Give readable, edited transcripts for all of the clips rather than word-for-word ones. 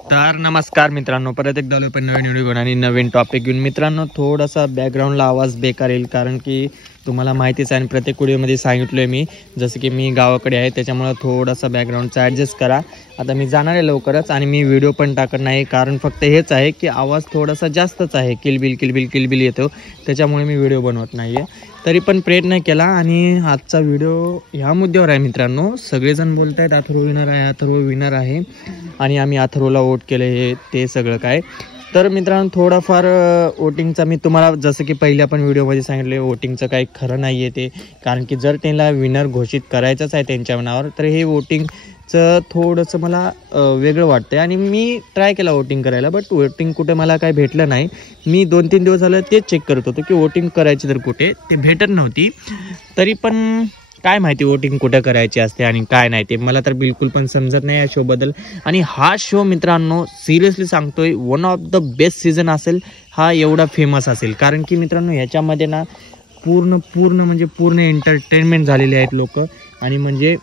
तर नमस्कार मित्रांनो, परत एकदा आलो पण नवीन व्हिडिओ घेऊन आणि नवीन टॉपिक घेऊन. मित्रांनो, थोडासा बॅकग्राऊंडला आवाज बेकार येईल, कारण की तुम्हाला माहितीच आहे आणि प्रत्येक व्हिडिओमध्ये सांगितलं आहे मी, जसं की मी गावाकडे आहे त्याच्यामुळे थोडासा बॅकग्राऊंडचा ॲडजस्ट करा. आता मी जाणार आहे लवकरच आणि मी व्हिडिओ पण टाकत नाही, कारण फक्त हेच आहे की आवाज थोडासा जास्तच आहे, किलबिल येतो, त्याच्यामुळे मी व्हिडिओ बनवत नाही आहे. तरी पण प्रयत्न केला आणि आजचा व्हिडिओ ह्या मुद्द्यावर आहे मित्रांनो. सगळेजण बोलत आहेत अथर्व विनर आहे आणि आम्ही अथर्वला वोट केले, हे ते सगळं काय. तर मित्रांनो, थोडाफार वोटिंगचा मी तुम्हाला जसं की पहिल्या पण व्हिडिओमध्ये सांगितले, वोटिंगचं काही खरं नाही आहे ते, कारण की जर त्यांना विनर घोषित करायचंच आहे त्यांच्या नावावर, तर हे वोटिंगचं थोडंसं मला वेगळं वाटतं आणि मी ट्राय केला वोटिंग करायला, बट वोटिंग कुठे मला काय भेटलं नाही. मी 2-3 दिवस झालं तेच चेक करत होतो की वोटिंग करायची तर कुठे, ते भेटत नव्हती. तरी पण काय माहिती वोटिंग कुठं करायची असते आणि काय नाही, ते मला तर बिलकुल पण समजत नाही या शोबद्दल. आणि हा शो मित्रांनो, सिरियसली सांगतोय, one of the best season असेल हा, एवढा फेमस असेल, कारण की मित्रांनो ह्याच्यामध्ये ना पूर्ण एंटरटेनमेंट झालेले आहेत लोक. आणि म्हणजे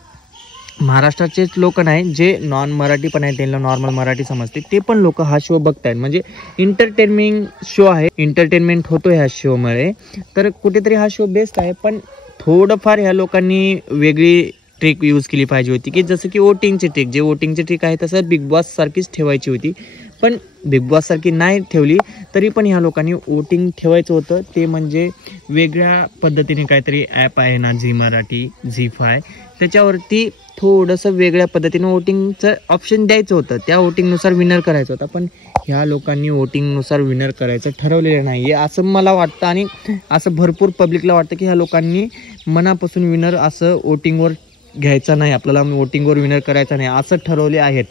महाराष्ट्राचेच लोक नाही, जे नॉन मराठी पण आहेत, त्यांना नॉर्मल मराठी समजते, ते पण लोक हा शो बघतायत. म्हणजे एंटरटेनमेंट शो आहे, एंटरटेनमेंट होतो ह्या शोमुळे. तर कुठेतरी हा शो बेस्ट आहे, पण थोडंफार ह्या लोकांनी वेगळी ट्रिक यूज केली पाहिजे होती, की जसं की वोटिंगची ट्रिक, जे वोटिंगची ट्रिक आहे तसं बिग बॉस सारखीच ठेवायची होती. पण बिग बॉस सारखी नाही ठेवली, तरी पण ह्या लोकांनी वोटिंग ठेवायचं होतं, ते म्हणजे वेगळ्या पद्धतीने काहीतरी ॲप आहे ना, झी मराठी, झी5, त्याच्यावरती थोडंसं वेगळ्या पद्धतीनं वोटिंगचं ऑप्शन द्यायचं होतं, त्या वोटिंगनुसार विनर करायचं होतं. पण ह्या लोकांनी वोटिंगनुसार विनर करायचं ठरवलेलं नाही आहे असं मला वाटतं, आणि असं भरपूर पब्लिकला वाटतं की ह्या लोकांनी मनापासून विनर असं वोटिंगवर घ्यायचं नाही, आपल्याला वोटिंगवर विनर करायचं नाही असं ठरवले आहेत.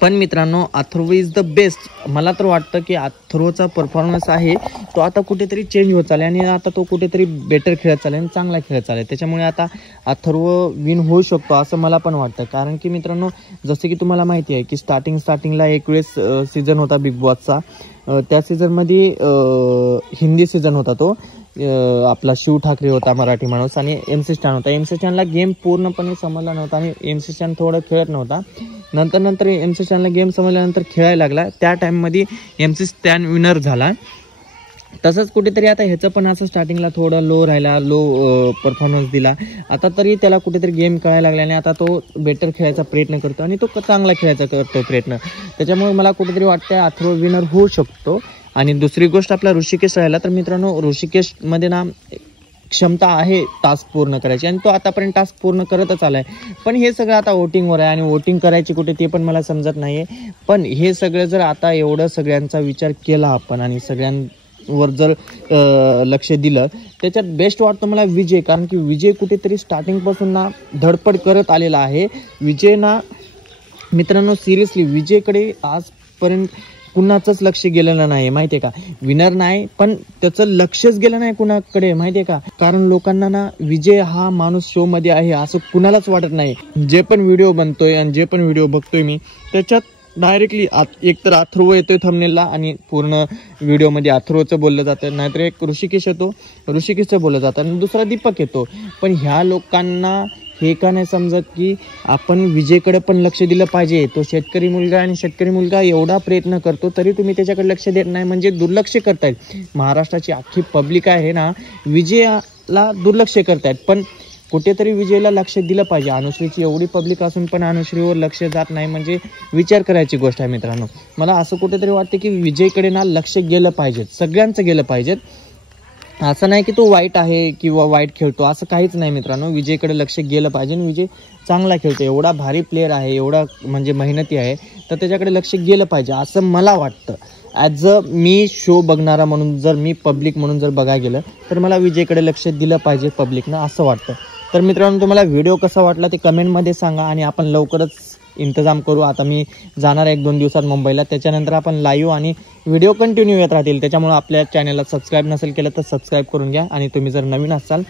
पण मित्रांनो, अथर्व इज द बेस्ट. मला तर वाटतं की अथर्वचा परफॉर्मन्स आहे तो आता कुठेतरी चेंज होत चालला आणि आता तो कुठेतरी बेटर खेळत चालला आणि चांगला खेळत चालला, त्याच्यामुळे आता अथर्व विन होऊ शकतो असं मला पण वाटतं. कारण की मित्रांनो, जसं की तुम्हाला माहिती आहे की स्टार्टिंगला एक वेळेस सीझन होता बिग बॉसचा, त्या सीझनमध्ये हिंदी सीझन होता तो, आपला शिव ठाकरे होता मराठी माणूस आणि MC स्टॅन होता. MC स्टॅनला गेम पूर्णपणे समजला नव्हता आणि MC स्टॅन थोडं खेळत नव्हता. नंतर MC स्टॅनला गेम समजल्यानंतर खेळायला लागला, त्या टाईममध्ये MC स्टॅन विनर झाला. तसंच कुठेतरी आता ह्याचं पण असं स्टार्टिंगला थोडं लो राहिला, लो परफॉर्मन्स दिला. आता तरी त्याला कुठेतरी गेम कळायला लागला आणि आता तो बेटर खेळायचा प्रयत्न करतो आणि तो चांगला खेळायचा करतो प्रयत्न, त्याच्यामुळे मला कुठेतरी वाटतं अथर्व विनर होऊ शकतो. आणि दुसरी गोष्ट आपला ऋषिकेश राहिला, तर मित्रांनो ऋषिकेशमध्ये ना क्षमता आहे टास्क पूर्ण करायची आणि तो आतापर्यंत टास्क पूर्ण करतच आलाय. पण हे सगळं आता वोटिंगवर आहे आणि वोटिंग करायची कुठे ते पण मला समजत नाहीये. पण हे सगळं जर आता एवढं सगळ्यांचा विचार केला आपण आणि सगळ्यांवर जर लक्ष दिलं, त्याच्यात बेस्ट वाटतं मला विजय, कारण की विजय कुठेतरी स्टार्टिंगपासून ना धडपड करत आलेला आहे. विजय ना मित्रांनो, सिरियसली विजयकडे आजपर्यंत कुणाचंच लक्ष गेलेलं नाही, माहितीये का. विनर नाही पण त्याचं लक्षच गेलं नाही कुणाकडे, माहितीये का. कारण लोकांना ना विजय हा माणूस शो मध्ये आहे असं कुणालाच वाटत नाही. जे पण व्हिडिओ बनतोय आणि जे पण व्हिडिओ बघतोय मी, त्याच्यात डायरेक्टली एकतर अथर्व येतोय थंबनेलला आणि पूर्ण व्हिडिओमध्ये अथर्वचं बोललं जातं, नाहीतर एक ऋषिकेश येतो, ऋषिकेशचं बोललं जातं आणि दुसरा दीपक येतो. पण ह्या लोकांना हे का नाही समजत की आपण विजयकडे पण लक्ष दिलं पाहिजे. तो शेतकरी मुलगा आणि शेतकरी मुलगा एवढा प्रयत्न करतो, तरी तुम्ही त्याच्याकडे लक्ष देत नाही, म्हणजे दुर्लक्ष करतायत. महाराष्ट्राची अख्खी पब्लिक आहे ना, विजयाला दुर्लक्ष करतायत. पण कुठेतरी विजयला लक्ष दिलं पाहिजे. अनुश्रीची एवढी पब्लिक असून पण अनुश्रीवर लक्ष जात नाही, म्हणजे विचार करायची गोष्ट आहे मित्रांनो. मला असं कुठेतरी वाटतं की विजयकडे ना लक्ष गेलं पाहिजे, सगळ्यांचं गेलं पाहिजे. असं नाही की तो वाईट आहे किंवा वाईट खेळतो, असं काहीच नाही मित्रांनो. विजयकडे लक्ष गेलं पाहिजे. विजय चांगला खेळतो, एवढा भारी प्लेअर आहे, एवढा म्हणजे मेहनती आहे, तर त्याच्याकडे लक्ष गेलं पाहिजे असं मला वाटतं. ॲज अ मी शो बघणारा म्हणून, जर मी पब्लिक म्हणून जर बघायला गेलं, तर मला विजयकडे लक्ष दिलं पाहिजे पब्लिकनं असं वाटतं. तर मित्रांनो, तुम्हाला व्हिडिओ कसा वाटला ते कमेंटमध्ये सांगा आणि आपण लवकरच इंतजाम करू. आता मी जाणार 1-2 दिवसात मुंबईला, त्याच्यानंतर आपण लाईव्ह आणि व्हिडिओ कंटिन्यू येत राहतील. त्याच्यामुळे आपल्या चॅनलला सबस्क्राईब नसेल केलं तर सबस्क्राईब करून घ्या आणि तुम्ही जर नवीन असाल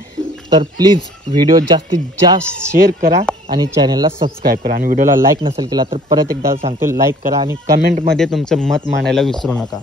तर प्लीज व्हिडिओ जास्तीत जास्त शेअर करा आणि चॅनलला सबस्क्राईब करा. आणि व्हिडिओला लाईक नसेल केला तर परत एकदा सांगतो, लाईक करा आणि कमेंटमध्ये तुमचं मत मांडायला विसरू नका.